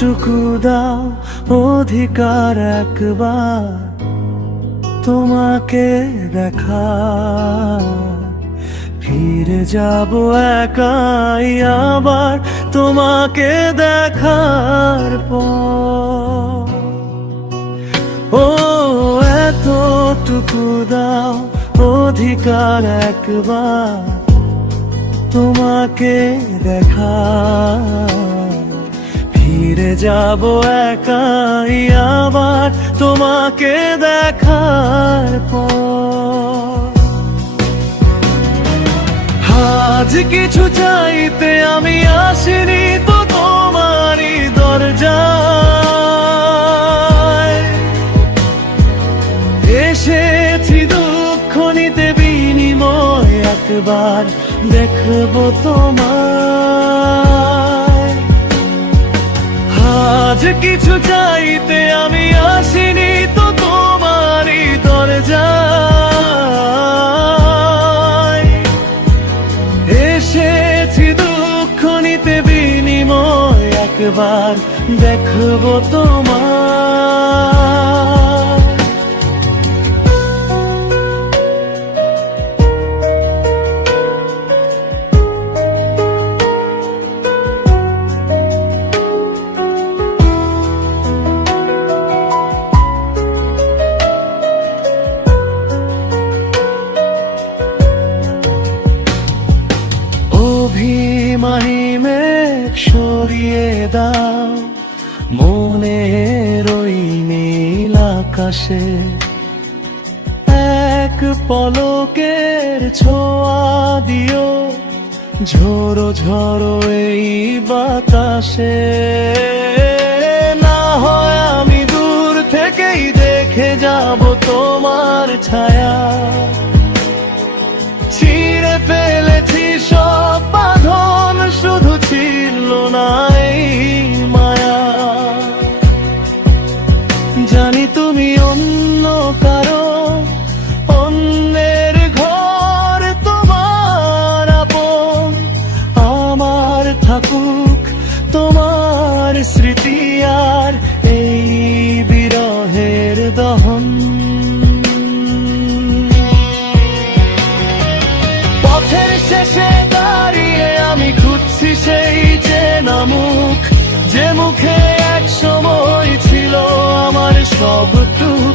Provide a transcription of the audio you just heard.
টুকু দাও অধিকার একবার তোমাকে দেখা, ফিরে যাব একাই আবার তোমাকে দেখার পর। ও এতটুকু দাও অধিকার একবার তোমাকে দেখা, ফিরে যাব একাই আবার তোমাকে দেখার পর। আজ কিছু চাইতে আমি আসিনি তো তোমারই দরজায়, এসেছি দুঃখ নিতে বিনিময় একবার দেখবো তোমায়। আজ কিছু চাইতে আমি আসিনি তো তোমারই দরজায়, এসেছি দুঃখ নিতে বিনিময় একবার দেখবো তোমায়। অভিমানী মেঘ সরিয়ে দাও মনের ওই নীল আকাশে, এক পলকের ছোঁয়া দিও ঝোড়ো ঝড়ো এই বাতাসে। না হয় আমি দূর থেকেই দেখে যাব তোমার ছায়া, ছিঁড়ে ফেলেছি সব বাঁধন শুধু ছিল না এই মায়া। জানি তুমি অন্য কারো অন্যের ঘর তোমার আপন, আমার থাকুক তোমার স্মৃতি আর এই বিরহের দহন। পথের শেষে দাঁড়িয়ে আমি খুঁজছি সেই চেনা মুখ, যে মুখে এক সময় ছিল আমার সবটুকু।